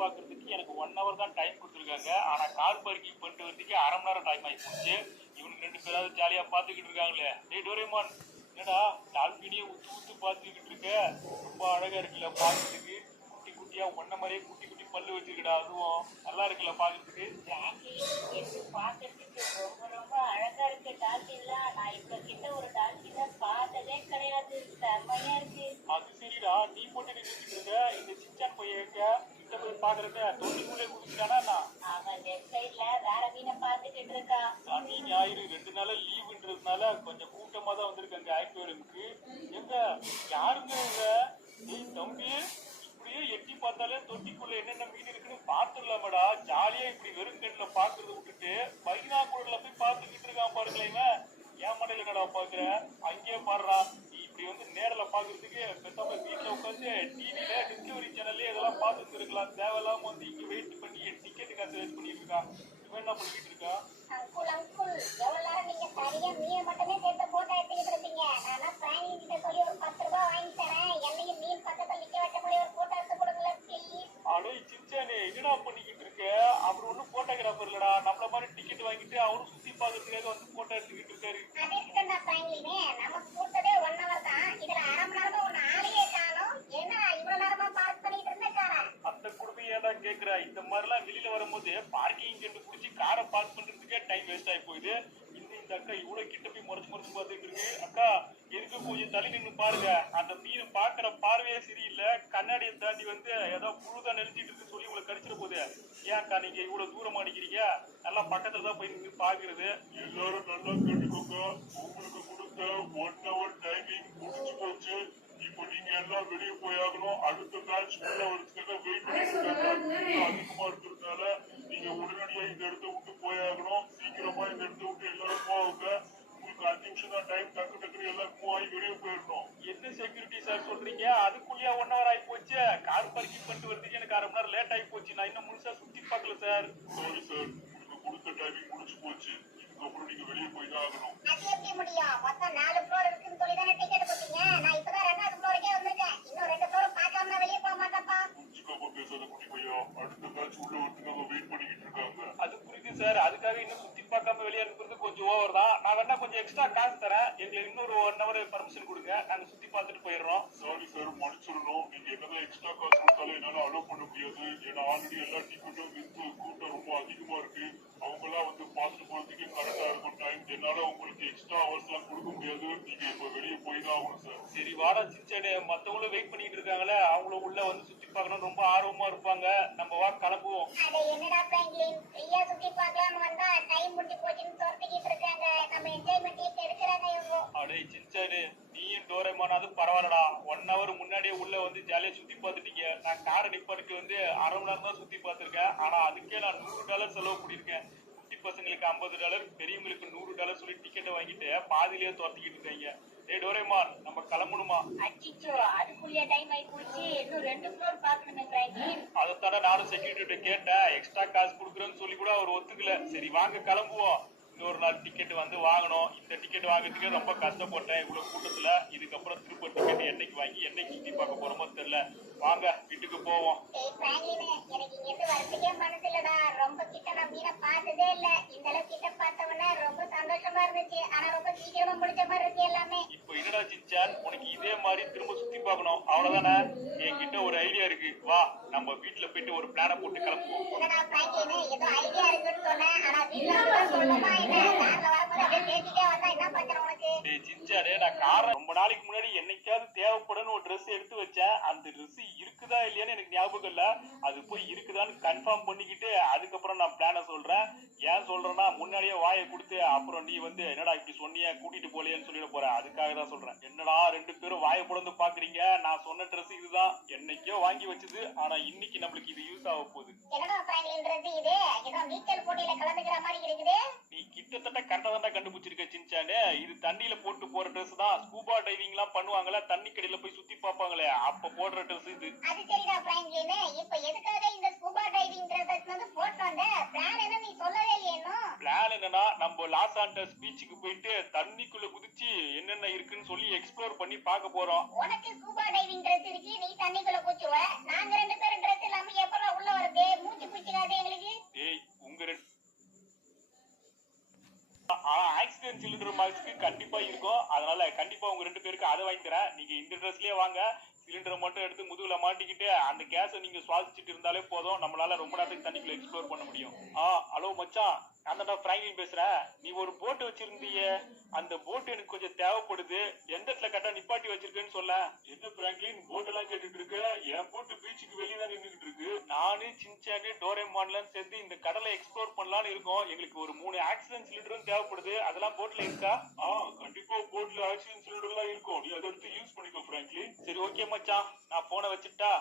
பாக்குறதுக்கு எனக்கு 1 hour தான் டைம் கொடுத்துருக்காங்க. ஆனா கார் பார்க்கிங் பண்ணிட்டு வரதுக்கு அரை மணி நேரம் டைம் ஆகி போச்சு. இவனுக்கு 2 பேராவது ஜாலியா பாத்துக்கிட்டு இருக்காங்களே. டேய் டோரேமான், என்னடா டால்பினியே உத்து உத்து பாத்துக்கிட்டு இருக்க? ரொம்ப அழகா இருக்குல்ல பாக்குறதுக்கு. குட்டி குட்டியா ஒன்ன மாதிரியே குட்டி குட்டி பல்லு வச்சிருக்கடா, அதுவும் நல்லா இருக்குல்ல பாக்குறதுக்கு. பாக்குறதுக்கு ரொம்ப ரொம்ப அழகா இருக்கு டால்பின்லாம். நான் இப்ப கிட்ட ஒரு டால்பின் பார்த்ததே கிடையாது. செம்மையா இருக்கு. அது சரிடா, நீ போட்டு நின்றுட்டு இருக்க. இந்த சிச்சான் பையன் எங்க கிட்ட போய் பாக்குறத தொட்டிக்குள்ளே குதிச்சுட்டானா? அவன் லெஃப்ட் சைட்ல வேற மீனை பார்த்துக்கிட்டு இருக்கான். சனி ஞாயிறு 2 நாளா லீவுன்றதுனால கொஞ்சம் கூட்டமா தான் வந்திருக்காங்க ஆக்வேரியமுக்கு. எங்க யாருங்க இவங்க? ஏய் தம்பி, இப்படியே எட்டி பார்த்தாலே தொட்டிக்குள்ள என்னென்ன மீன் இருக்குன்னு பாத்துடலாமடா. ஜாலியா இப்படி வெறும் கண்ணுல பாக்குறத விட்டுட்டு பைனாக்குள்ள போய் பாத்துக்கிட்டு இருக்கான் பாருங்களேன். இவன் ஏன் மண்டையில என்னடா பாக்குற? அங்கேயே பாடுறா. நீ இப்படி வந்து நேரில் பாக்குறதுக்கு பெத்தாம வீட்டுல உட்காந்து டிவில டிஸ்கவரி சேனல்ல இதெல்லாம் பார்த்துட்டு இருக்கலாம். தேவையில்லாம வந்து இங்க வெயிட் பண்ணி டிக்கெட்டு காசு வேஸ்ட் பண்ணிட்டு இருக்கான். இவன் என்ன பண்ணிட்டு இருக்கான்? அங்குள் அங்குள், எவ்வளவு நேரம் நீங்க சரியா மீனை மட்டுமே சேர்த்து போட்டோ எடுத்துக்கிட்டு இருப்பீங்க? நான் பிராணி கிட்ட சொல்லி ஒரு 10 ரூபாய் வாங்கி தரேன். என்னையும் மீன் பக்கத்துல நிக்க வைக்க முடிய ஒரு போட்டோ எடுத்து கொடுங்களேன் ப்ளீஸ். அடே சிச்சானே, என்னடா பண்ணிக்கிட்டு இருக்க? அவர் ஒன்னும் போட்டோகிராஃபர் இல்லடா. நம்மள மாதிரி டிக்கெட் வாங்கிட்டு அவரும் சுத்தி பாக்குறதுக்காக வந்து போட்டோ எடுத்துக்கிட்டு இருக்காரு. அதே இருக்கா பிராங்க்லினே, நமக்கு கொடுத்ததே 1 hour தான். இதுல அரை மணி நேரமா ஒன்னு ஆளையே காணோம். என்ன இவ்வளவு நேரமா பார்க் பண்ணிட்டு இருந்தேக்காரா? அந்த குடுமையா தான் கேக்குற. இந்த மாதிரிலாம் வெளியில வரும்போது பார்க்கிங் கண்டு பிடிச்சி காரை பார்க் பண்றதுக்கே டைம் வேஸ்ட் ஆகி போகுது. இந்த அக்கா இவ்வளவு கிட்ட போய் முறைச்சு முறைச்சு பார்த்துட்டு இருக்கு. அக்கா எதுக்கு கொஞ்சம் தள்ளி நின்று பாருங்க. அந்த மீனை பாக்குற பார்வையே சரியில்லை. கண்ணாடியை தாண்டி வந்து ஏதோ புழுதான் நெளிச்சிட்டு இருக்கு சொல்லி உங்களை கடிச்சிட போகுது. ஏன் அக்கா நீங்க இவ்வளவு தூரமா அடிக்கிறீங்க? நல்லா பக்கத்துல தான் போய் நின்று பாக்குறது. எல்லாரும் நல்லா கேட்டுக்கோங்க. உங்களுக்கு கொடுத்த 1 hour டைமிங் முடிஞ்சு போச்சு. இப்போ நீங்க எல்லாம் வெளியே போயாகணும். அடுத்த மேட்ச் உள்ள வரதுக்காக வெயிட் பண்ணிட்டு இருக்காங்க. அதிகமா இருக்கிறதுனால நீங்க உடனடியா இந்த இடத்த விட்டு போயாகணும். சீக்கிரமா இந்த இடத்த விட்டு எல்லாரும் போவாங்க. உங்களுக்கு 5 நிமிஷம் தான் டைம். டக்கு டக்குனு எல்லாம் போய் வெளியே போயிடணும். என்ன செக்யூரிட்டி சார் சொல்றீங்க? அதுக்குள்ளேயே 1 hour ஆகி போச்சு. கார் பார்க்கிங் பண்ணிட்டு வரதுக்கு எனக்கு அரை மணி நேரம் லேட் ஆகி போச்சு. நான் இன்னும் முழுசா சுத்தி பார்க்கல சார். சாரி சார், உங்களுக்கு கொடுத்த டைமிங் முடிச்சு போச்சு. இதுக்கப்புறம் நீங்க வெளியே போய் தான் ஆகணும். அது எப்படி முடியும்? மொத்தம் 4 ஃப்ளோர் இருக்குன்னு சொல்லி தானே டிக்கெட் கொடுத்தீங்க. நான் இப்பதான் 2வது ஃப்ளோருக்கே வந்திருக்கேன். இன்னும் 2 ஃப்ளோர் பார்க்காம நான் வெளியே போக மாட்டேன்ப்பா. புரிஞ்சுக்காம பேசாத குட்டி பையா. அடுத்த மேட்ச் உள்ள வரதுக்காக வெயிட் பண்ணிக்கிட்டு இருக்காங்க. அது புரியுது சார். அதுக்காக இன்னும் சுத்தி பார்க்காம வெளியே அனுப்புறது கொஞ்சம் ஓவர் தான். நான் வேணா கொஞ்சம் எக்ஸ்ட்ரா காசு தரேன். எங்களுக்கு இன்னொரு 1 hour பர்மிஷன் கொடுங்க. நாங்க சுத்தி பார்த்துட்டு போயிடுறோம். சாரி சார், மன்னிச்சிடணும். நீங்க என்னதான் எக்ஸ்ட்ரா காசு கொடுத்தாலும் என்னால அலோவ் பண்ண முடியாது. ஏன்னா ஆல்ரெடி எல்லா டிக்கெட்டும் வித்து கூட்டம் ரொம்ப அதிகமா இருக்கு. அவங்க எல்லாம் வந்து பார்த்துட்டு போறதுக்கு கரெக்டா இருக்கும் டைம். என்னால உங்களுக்கு எக்ஸ்ட்ரா ஹவர்ஸ் எல்லாம் கொடுக்க முடியாது. நீங்க இப்ப வெளியே போய் தான் ஆகணும் சார். சரி வாடா சிச்சனே, மத்தவங்களும் வெயிட் பண்ணிட்டு இருக்காங்களே, அவங்களும் உள்ள வந்து சுத்தி பார்க்கணும் ரொம்ப ஆர்வமா இருப்பாங்க. நம்ம வா கிளம்புவோம். அட என்னடா பிராங்க்லின், ஃப்ரீயா சுத்தி பார்க்கலாம்னு வந்தா டைம் முடிஞ்சு போச்சுன்னு துரத்திக்கிட்டு இருக்காங்க. நம்ம என்ஜாய்மெண்ட் எடுக்கிறாங்க இவங்க. அடே சிச்சானே, நீயும் டோரேமானாவது பரவாயில்லடா. 1 hour முன்னாடியே உள்ள வந்து ஜாலியா சுத்தி பார்த்துட்டீங்க. நான் காரை நிப்பாட்டுக்கு வந்து அரை மணி நேரம் தான் சுத்தி பார்த்திருக்கேன். ஆனா அதுக்கே நான் $100 செலவு பண்ணிருக்கேன். குட்டி பசங்களுக்கு $50, பெரியவங்களுக்கு $100 சொல்லி டிக்கெட்டை வாங்கிட்டு பாதியிலேயே துரத்திக்கிட்டு இருக்காங்க. ஏய் டோரேமான், நம்ம கிளம்பணுமா? அச்சிச்சோ, அதுக்குள்ளே டைம் ஆகி போச்சு. இன்னும் 2 ஃப்ளோர் பார்க்கணுமே பிராங்க்லின். அதைத்தானே நானும் செக்யூரிட்டி கேட்டேன். எக்ஸ்ட்ரா காசு கொடுக்குறேன்னு சொல்லி கூட அவர் ஒத்துக்கல. சரி வாங்க கிளம்புவோம். இன்னொரு நாள் டிக்கெட் வந்து வாங்கணும். இந்த டிக்கெட் வாங்குறதுக்கே ரொம்ப கஷ்டப்பட்டேன் இவ்வளவு கூட்டத்துல. இதுக்கப்புறம் திருப்ப டிக்கெட் என்னைக்கு வாங்கி என்னைக்கு சுத்தி பார்க்க போறோமோ தெரியல. வாங்க வீட்டுக்கு போவோம். ஏய் பிராங்க்லின், எனக்கு இங்க இருந்து வரதுக்கே மனசு இல்லடா. ரொம்ப கிட்ட நான் மீனை பார்த்ததே இல்ல. இந்த அளவுக்கு கிட்ட பார்த்தவொன்னே ரொம்ப சந்தோஷமா இருந்துச்சு. ஆனா ரொம்ப சீக்கிரமா முடிச்ச மாதிரி இருக்கு எல்லாமே. இப்போ என்னடா சிச்சான், உனக்கு இதே மாதிரி திரும்ப சுத்தி பார்க்கணும் அவ்வளவுதானே? என்கிட்ட ஒரு ஐடியா இருக்கு. வா நம்ம வீட்டுல போயிட்டு ஒரு பிளான போட்டு கிளம்புவோம். என்னடா பிராங்க்லின், ஏதோ ஐடியா இருக்குன்னு சொன்னேன். ஆனா வீட்டுல சொல்லணுமா என்ன? கார்ல வரும்போது அப்படியே பேசிட்டே வந்தா என்ன பிரச்சனை உனக்கு? டேய் சிச்சானே, நான் காரை ரொம்ப நாளைக்கு முன்னாடி என்னைக்காவது தேவைப்படுன்னு ஒரு ட்ரெஸ் எடுத்து வச்சேன். அந்த ட்ரெஸ் இருக்குதா இல்லையான்னு எனக்கு ஞாபகம் இல்ல. அது போய் இருக்குதான்னு கன்ஃபார்ம் பண்ணிக்கிட்டு அதுக்கப்புறம் நான் பிளான சொல்றேன். ஏன் சொல்றேன்னா, முன்னாடியே வாயை கொடுத்து அப்புறம் நீ வந்து என்னடா இப்படி சொன்னிய கூட்டிட்டு போலையேன்னு சொல்லிட போற. அதுக்காக தான் சொல்றேன். என்னடா 2 பேரும் வாயை புலந்து பாக்குறீங்க? நான் சொன்ன ட்ரெஸ் இதுதான். என்னைக்கோ வாங்கி வச்சது. ஆனா இன்னைக்கு நம்மளுக்கு இது யூஸ் ஆக போகுது. என்னடா பிராங்க்லின் ட்ரெஸ் இது? ஏதோ நீச்சல் போட்டியில கலந்துக்கிற மாதிரி இருக்குது. நீ கிட்டத்தட்ட கரெக்டா தான் கண்டுபிடிச்சிருக்க சின்சானு. இது தண்ணியில போட்டு போற ட்ரெஸ் தான். ஸ்கூபா டைவிங் எல்லாம் பண்ணுவாங்கல்ல, தண்ணி கடையில போய் சுத்தி பார்ப்பாங்களே, அப்ப போடுற ட்ரெஸ் இது. அது சரிடா பிராங்க்லின், இப்ப எதுக்காக இந்த ஸ்கூபா டைவிங் ட்ரெஸ் வந்து போட்டு வந்த? பிளான் என்ன நீ சொல்லவே இல்லையே இன்னும். பிளான் என்னன்னா, நம்ம லாஸ் ஆண்டஸ் பீச்சுக்கு போயிட்டு தண்ணிக்குள்ள குதிச்சு என்னென்ன இருக்குன்னு சொல்லி எக்ஸ்ப்ளோர் பண்ணி பார்க்க போறோம். உனக்கு ஸ்கூபா டைவிங் ட்ரெஸ் இருக்கு, நீ தண்ணிக்குள்ள குச்சுவ. நாங்க 2 பேரும் ட்ரெஸ் இல்லாம எப்பறம் உள்ள வரது? ஆக்சிஜன் சிலிண்டர் மாஸ்க்கு கண்டிப்பா இருக்கும். அதனால கண்டிப்பா உங்க 2 பேருக்கு அதை வாங்கி தரேன். நீங்க இந்த ட்ரெஸ்லயே வாங்க. சிலிண்டரை மட்டும் எடுத்து முதுகுல மாட்டிக்கிட்டு அந்த கேஸை நீங்க சுவாசிச்சுட்டு இருந்தாலே போதும். நம்மளால ரொம்ப நேரத்துக்கு தண்ணிக்குள்ள எக்ஸ்ப்ளோர் பண்ண முடியும். ஹலோ மச்சான், நான் பிராங்க்லின் பேசுறேன். நீ ஒரு போட் வச்சிருந்தீங்க, அந்த போட் எனக்கு கொஞ்சம் தேவைப்படுது. எந்த இடத்துல கரெக்டா நிப்பாட்டி வச்சிருக்கேன்னு சொல்ல. என்ன பிராங்க்லின் போட் எல்லாம் கேட்டுட்டு இருக்க? என் போட்டு பீச்சுக்கு வெளியே தான் நின்றுட்டு இருக்கு. நானு சின்சானு டோரேமான்லாம் சேர்ந்து இந்த கடலை எக்ஸ்ப்ளோர் பண்ணலாம்னு இருக்கோம். எங்களுக்கு ஒரு 3 ஆக்சிஜன் சிலிண்டரும் தேவைப்படுது. அதெல்லாம் போட்ல இருக்கா? கண்டிப்பா போட்ல ஆக்சிஜன் சிலிண்டர் எல்லாம் இருக்கும். நீ அதை எடுத்து யூஸ் பண்ணிக்கோ பிராங்க்லின். சரி ஓகே மச்சான், நான் போனை வச்சுட்டா?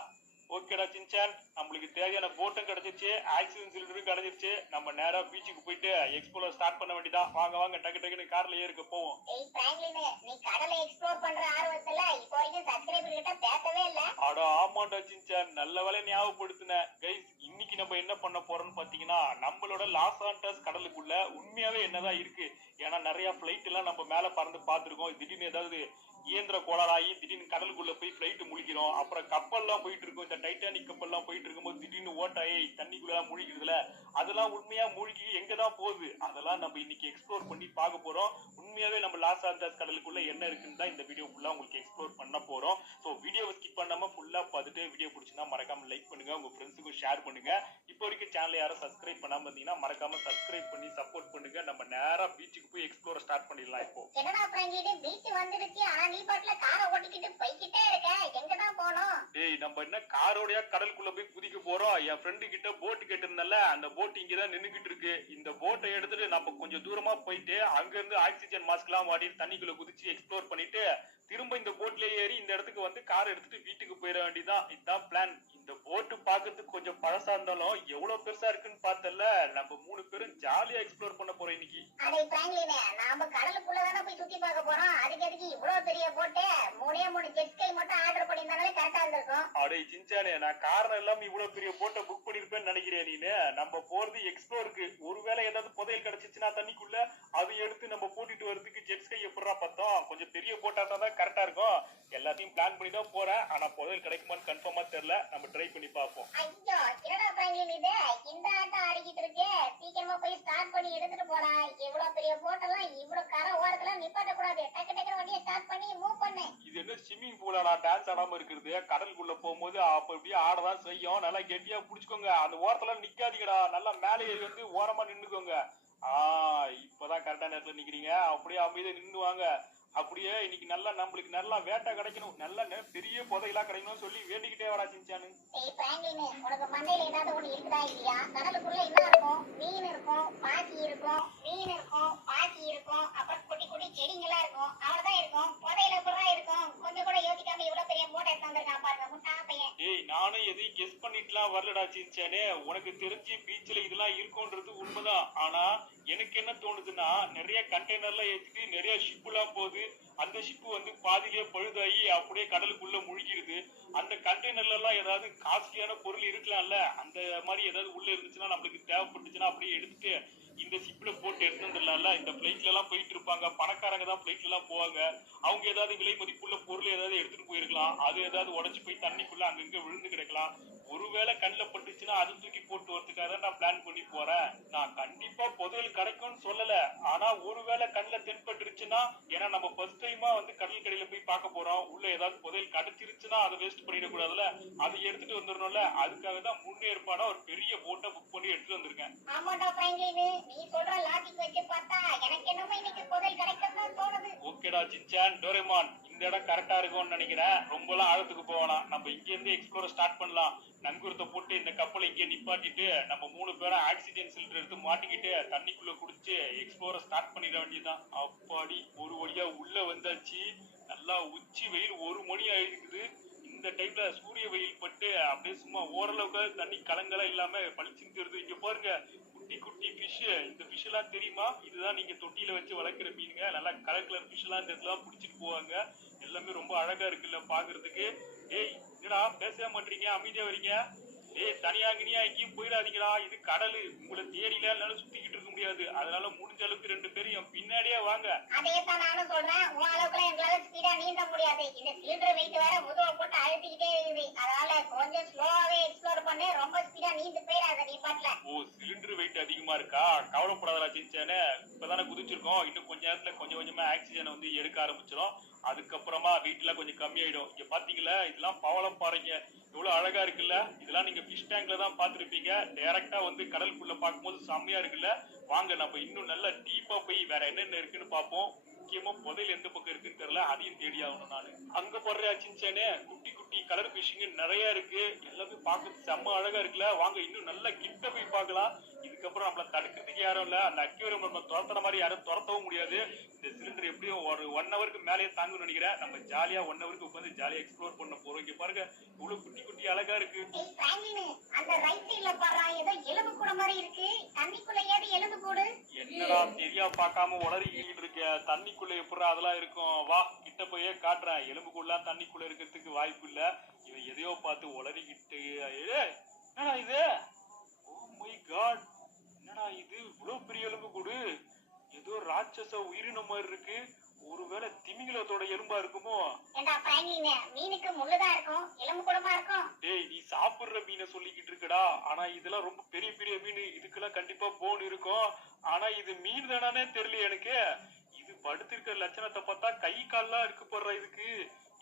ஓகேடா சின்சான், நம்மளுக்கு தேவையான போட்டும் கிடைச்சிருச்சு, ஆக்சிஜன் சிலிண்டரும் கிடைச்சிருச்சு. நம்ம நேரா பீச்சுக்கு போயிட்டு எக்ஸ்ப்ளோர் ஸ்டார்ட் பண்ண வேண்டியதான். வாங்க வாங்க, டக்கு டக்குன்னு கார்ல ஏறுக்க போவோம். ஏய் பிராங்க்லின், நீ கடலை எக்ஸ்ப்ளோர் பண்ற ஆர்வத்துல இப்போ வரைக்கும் சப்ஸ்கிரைபர் கிட்ட பேசவே இல்ல. அட ஆமாண்டா சின்சான், நல்ல வேலை ஞாபகப்படுத்தின. கைஸ், இன்னைக்கு நம்ம என்ன பண்ண போறோம்னு பாத்தீங்கன்னா, நம்மளோட லாஸ் ஆண்டஸ் கடலுக்குள்ள உண்மையாவே என்னதான் இருக்கு. ஏன்னா நிறைய பிளைட் எல்லாம் நம்ம மேல பறந்து பார்த்திருக்கோம். திடீர்னு ஏதாவது இயந்திர கோளாறாகி திடீர்னு கடலுக்குள்ள போய் பிளைட் முழிக்கிறோம். அப்புறம் கப்பல்லாம் போயிட்டு இருக்கும். இந்த டைட்டானிக் கப்பல்லாம் போயிட்டு இருக்கும்போது திடீர்னு ஓட்டாயி தண்ணிக்குள்ள முழிக்கிறதுல அதெல்லாம் உண்மையா மூழ்கி எங்கதான் போகுது, அதெல்லாம் நம்ம இன்னைக்கு எக்ஸ்ப்ளோர் பண்ணி பார்க்க போறோம். உண்மையாவே நம்ம லாஸ் ஆண்டஸ் கடலுக்குள்ள என்ன இருக்குன்னு தான் இந்த வீடியோ ஃபுல்லா உங்களுக்கு எக்ஸ்ப்ளோர் பண்ண போறோம். ஸோ வீடியோவை ஸ்கிப் பண்ணாம ஃபுல்லா பார்த்துட்டு வீடியோ பிடிச்சிருந்தா மறக்காம லைக் பண்ணுங்க, உங்க ஃப்ரெண்ட்ஸுக்கும் ஷேர் பண்ணுங்க. இப்போ வரைக்கும் சேனல் யாரும் சப்ஸ்கிரைப் பண்ணாம இருந்தீங்கன்னா மறக்காம சப்ஸ்கிரைப் பண்ணி சப்போர்ட் பண்ணுங்க. நம்ம நேரா பீச்சுக்கு போய் எக்ஸ்ப்ளோர் ஸ்டார்ட் பண்ணிடலாம். இப்போ என்னடா பிராங்க்லின், பீச் வந்துடுச்சு, ஆனா நீ பாட்டுல காரை ஓட்டிக்கிட்டு போய்கிட்டே இருக்க. எங்கதான் போகணும்? ஏய், நம்ம என்ன காரோடயா கடலுக்குள்ள போய் குதிக்க போறோம்? என் ஃப்ரெண்டு கிட்ட போட் கேட்டிருந்தல, அந்த போட் இங்கதான் நின்னுகிட்டு இருக்கு. இந்த போட்டை எடுத்துட்டு நம்ம கொஞ்சம் தூரமா போயிட்டு அங்க இருந்து ஆக்சிஜன் மாஸ்க் எல்லாம் வாடிட்டு தண்ணிக்குள்ள குதிச்சு எக்ஸ்ப்ளோர் பண்ணிட்டு திரும்ப இந்த போட்ல ஏறி இந்த இடத்துக்கு வந்து கார் எடுத்துட்டு வீட்டுக்கு போயிட வேண்டியதான். இதுதான் பிளான். இந்த போட்டு பாக்குறதுக்கு கொஞ்சம் பழசா இருந்தாலும் எவ்வளவு பெருசா இருக்குன்னு பார்த்தல. நம்ம 3 பேரும் ஜாலியா எக்ஸ்ப்ளோர் பண்ண போறோம் இன்னைக்கு. அடே பிராங்க்லின், நாம கடலுக்குள்ளதானே போய் சுத்தி பார்க்க போறோம். அதுக்கு எதுக்கு இவ்வளவு பெரிய போட்டு? 3 ஜெட் ஸ்கை மட்டும் ஆர்டர் பண்ணியிருந்தாலே கரெக்டா இருந்திருக்கும். அடே சின்சானே, நான் காரணம் இல்லாம இவ்வளவு பெரிய போட்டை புக் பண்ணிருப்பேன்னு நினைக்கிறேன் நீனு. நம்ம போறது எக்ஸ்ப்ளோருக்கு. ஒருவேளை ஏதாவது புதையல் கிடைச்சிச்சுன்னா தண்ணிக்குள்ள அதை எடுத்து நம்ம கூட்டிட்டு வரதுக்கு ஜெட் ஸ்கை எப்படா பார்த்தோம். கொஞ்சம் பெரிய போட்டா தான் கரெக்டா இருக்கும். எல்லாத்தையும் பிளான் பண்ணி தான் போறேன். ஆனா புதையல் கிடைக்குமான்னு கன்ஃபார்மா தெரியல. நம்ம ட்ரை பண்ணி பார்ப்போம். ஐயோ, என்னடா பிராங்க்லின் இது? இந்த ஆட்டம் ஆடிக்கிட்டு இருக்கு. சீக்கிரமா போய் ஸ்டார்ட் பண்ணி எடுத்துட்டு போடா. இவ்வளவு பெரிய போட்டெல்லாம் இவ்வளவு கரை ஓரத்துல நிப்பாட்ட கூடாது. டக்கு டக்கு வண்டியை ஸ்டார்ட் பண்ணி மூவ் பண்ணு. இது என்ன ஸ்விம்மிங் பூலாடா டான்ஸ் ஆடாம இருக்கிறது? கடலுக்குள்ள போகும்போது அப்ப இப்படியே ஆடதான் செய்யும். நல்லா கெட்டியா புடிச்சுக்கோங்க. அந்த ஓரத்துல நிக்காதீங்கடா. நல்லா மேலே ஏறி வந்து ஓரமா நின்னுக்கோங்க. இப்பதான் கரெக்டான நேரத்துல நிக்கிறீங்க. அப்படியே அமைதியா நின்னுவாங்க. அப்படியே இன்னைக்கு நல்லா நம்மளுக்கு நல்லா வேட்டை கிடைக்கணும், நல்ல பெரிய புதையலா கிடைக்கணும்னு சொல்லி வேண்டிக்கிட்டே வரா சின்சானு. ஏய் பிராங்க்லின், உனக்கு மண்டையில ஏதாவது ஒண்ணு இருக்குதா இல்லையா? கடலுக்குள்ள என்ன இருக்கும்? மீன் இருக்கும், பாசி இருக்கும், மீன் இருக்கும், பாசி இருக்கும், அப்புறம் குட்டி குட்டி செடிங்களா இருக்கும். அவ்வளவுதான் இருக்கும். புதையல எப்படிதான் இருக்கும்? கொஞ்சம் கூட யோசிக்காம இவ்வளவு பெரிய போட்டை எடுத்து வந்திருக்கான் பாருங்க, முட்டா பையன். ஏய், நானும் எதையும் கெஸ் பண்ணிட்டுலாம் வரலடா சின்சானே. உனக்கு தெரிஞ்சு பீச்ல இதெல்லாம் இருக்கும்ன்றது உண்மைதான். ஆனா எனக்கு என்ன தோணுதுன்னா, நிறைய கண்டெய்னர்லாம் ஏத்திட்டு நிறைய ஷிப் எல்லாம் போகுது. அந்த ஷிப் வந்து பாதியிலேயே பழுதாகி அப்படியே கடலுக்குள்ள முழுகிடுது. அந்த கண்டெய்னர்ல எல்லாம் ஏதாவது காஸ்ட்லியான பொருள் இருக்கலாம்ல, அந்த மாதிரி ஏதாவது உள்ள இருந்துச்சுன்னா நம்மளுக்கு தேவைப்பட்டுச்சுன்னா அப்படியே எடுத்துட்டு இந்த ஷிப்ல போட்டு எடுத்து வந்துடலாம்ல. இந்த பிளைட்ல எல்லாம் போயிட்டு இருப்பாங்க, பணக்காரங்க தான் பிளைட்ல எல்லாம் போவாங்க. அவங்க ஏதாவது விலை மதிப்புள்ள பொருள் ஏதாவது எடுத்துட்டு போயிருக்கலாம். அது ஏதாவது உடச்சு போய் தண்ணிக்குள்ள அங்கங்க விழுந்து கிடக்கலாம். ஒருவேளை கண்ணில் பட்டுச்சுன்னா அது தூக்கி போட்டு வரதுக்காக தான் நான் பிளான் பண்ணி போறேன். நான் கண்டிப்பா புதையல் கிடைக்கும்னு சொல்லல. ஆனா ஒருவேளை கண்ணில் தென்பட்டுருச்சுன்னா, ஏன்னா நம்ம ஃபர்ஸ்ட் டைமா வந்து கடல் கடையில போய் பார்க்க போறோம். உள்ள ஏதாவது புதையல் கிடைச்சிருச்சுன்னா அதை வேஸ்ட் பண்ணிடக்கூடாதுல. அதை எடுத்துட்டு வந்துடணும்ல. அதுக்காக தான் முன்னேற்பாடா ஒரு பெரிய போட்டை புக் பண்ணி எடுத்துட்டு வந்திருக்கேன். ஆமாடா பிராங்க்லின், நீ சொல்ற லாஜிக் வச்சு பார்த்தா எனக்கு என்னமோ இன்னைக்கு புதையல் கிடைக்கும் தோணுது. ஓகேடா சின்சான், டோரேமான், இந்த இடம் கரெக்டா இருக்கும்னு நினைக்கிறேன். ரொம்பலாம் ஆழத்துக்கு போகலாம். நம்ம இங்க இருந்து எக்ஸ்ப்ளோர் ஸ்டார்ட் பண்ணலாம். நங்கூரத்தை போட்டு இந்த கப்பலை இங்கே நிப்பாட்டிட்டு நம்ம 3 பேரும் ஆக்சிஜன் சிலிண்டர் எடுத்து மாட்டிக்கிட்டு தண்ணிக்குள்ள குடிச்சு எக்ஸ்ப்ளோர ஸ்டார்ட் பண்ணிட வேண்டியதுதான். அப்பாடி, ஒரு வழியா உள்ள வந்தாச்சு. நல்லா உச்சி வெயில் 1 மணி ஆயிருக்குது. இந்த டைம்ல சூரிய வெயில் பட்டு அப்படியே சும்மா ஓரளவுக்கு தண்ணி கலங்கலாம் இல்லாம பளிச்சுன்னு தெரியுது. இங்க பாருங்க, குட்டி குட்டி ஃபிஷ். இந்த ஃபிஷ் எல்லாம் தெரியுமா? இதுதான் நீங்க தொட்டியில வச்சு வளர்க்குற மீனுங்க. நல்லா கலர் கலர் ஃபிஷ் எல்லாம் இந்த இடத்துல பிடிச்சிட்டு போவாங்க. எல்லாமே ரொம்ப அழகா இருக்குல்ல பாக்குறதுக்கு. ஏய், என்னடா பேசவே மாட்டீங்க, அமைதியா வரீங்க? ஏய், தனியாங்கினியா எங்கேயும் போயிடாதீங்களா. இது கடலு. உங்களை தேடில என்னால சுத்திக்கிட்டு இருக்க முடியாது. அதனால முடிஞ்ச அளவுக்கு 2 பேரும் என் பின்னாடியே வாங்க. அதே தான் நானும் சொல்றேன். உன் அளவுக்குலாம் எங்களால ஸ்பீடா நீந்த முடியாது. இந்த சிலிண்டர் வெயிட் வேற முதுகுல போட்டு அழுத்திக்கிட்டே இருக்குது. அதனால கொஞ்சம் ஸ்லோவாவே எக்ஸ்ப்ளோர் பண்ணு. ரொம்ப ஸ்பீடா எல்லாம் நீந்து போயிடாத நீ பாட்டுல. ஓ, சிலிண்டர் வெயிட் அதிகமா இருக்கா? கவலைப்படாதடா சின்சானே, இப்பதானே குதிச்சிருக்கோம். இன்னும் கொஞ்ச நேரத்துல கொஞ்சம் கொஞ்சமா ஆக்சிஜனை வந்து எடுக்க ஆரம்பிச்சிடும். அதுக்கப்புறமா வீட்டுல கொஞ்சம் கம்மியாயிடும். இங்க பாத்தீங்களா, இதெல்லாம் பவளம் பாறைங்க, எவ்வளவு அழகா இருக்குல்ல. இதெல்லாம் நீங்க ஃபிஷ் டேங்க்ல தான் பாத்துருப்பீங்க. டைரக்டா வந்து கடலுக்குள்ள பார்க்கும்போது செம்மையா இருக்குல்ல. வாங்க நம்ம இன்னும் நல்லா டீப்பா போய் வேற என்னென்ன இருக்குன்னு பாப்போம். முக்கியமா புதையல் எந்த பக்கம் இருக்குன்னு தெரியல, அதையும் தேடி ஆகணும் நானு. அங்க போடுற சின்சானே, குட்டி குட்டி கலர் ஃபிஷ்ஷிங் நிறைய இருக்கு. எல்லாமே பார்க்கறது செம்ம அழகா இருக்குல்ல. வாங்க இன்னும் நல்லா கிட்ட போய் பார்க்கலாம். இதுக்கப்புறம் நம்மள தடுக்கிறதுக்கு யாரும் இல்ல. அந்த அக்வேரியம் நம்ம துரத்துற மாதிரி யாரும் துரத்தவும் முடியாது. இந்த சிலிண்டர் எப்படியும் ஒரு 1 ஹவருக்கு மேலேயே தாங்கும்னு நினைக்கிறேன். நம்ம ஜாலியா 1 ஹவருக்கு உட்காந்து ஜாலியா எக்ஸ்ப்ளோர் பண்ண போறோம். இங்க பாருங்க இவ்வளவு குட்டி குட்டி அழகா இருக்கு. ஏய் பிராங்க்லின், அந்த ரைட் சைடுல பாறா ஏதோ எலும்பு கூட மாதிரி இருக்கு. தண்ணிக்குள்ள ஏது எலும்பு கூடு? என்னடா சரியா பார்க்காம உளறிக்கிட்டு இருக்க? தண்ணிக்குள்ள எப்படா அதெல்லாம் இருக்கும்? வா கிட்ட போயே காட்டுறேன். எலும்புக்குள்ள தண்ணிக்குள்ள இருக்கிறதுக்கு வாய்ப்பு இல்ல. இவன் எதையோ பார்த்து உளறிக்கிட்டு. என்னடா இது? ஓ மை காட், என்னடா இது இவ்வளவு பெரிய எலும்பு கூடு? ஏதோ ராட்சச உயிரினம் மாதிரி இருக்கு. ஒருவேளை திமிங்கலத்தோட எலும்பா இருக்குமோ? ஏண்டா பிராங்க்லின், மீனுக்கு முள்ளுதான் இருக்கும், எலும்பு கூடமா இருக்கும்? டேய், நீ சாப்பிடுற மீனை சொல்லிக்கிட்டு இருக்கடா. ஆனா இதெல்லாம் ரொம்ப பெரிய பெரிய மீன். இதுக்கெல்லாம் கண்டிப்பா போன் இருக்கும். ஆனா இது மீன் தானே தெரியல எனக்கு. இது படுத்திருக்கிற லட்சணத்தை பார்த்தா கை கால்லாம் இருக்கு போடுற இதுக்கு.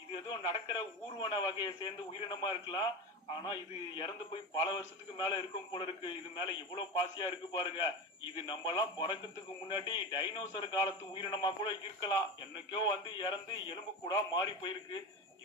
இது ஏதோ நடக்கிற ஊர்வன வகையை சேர்ந்து உயிரினமா இருக்கலாம். ஆனா இது இறந்து போய் பல வருஷத்துக்கு மேல இருக்கும் போல இருக்கு. இது மேல இவ்வளவு பாசியா இருக்கு பாருங்க. இது நம்ம எல்லாம் பிறக்கிறதுக்கு முன்னாடி டைனோசர் காலத்து உயிரினமா கூட இருக்கலாம். என்னைக்கோ வந்து இறந்து எலும்பு கூட மாறி போயிருக்கு.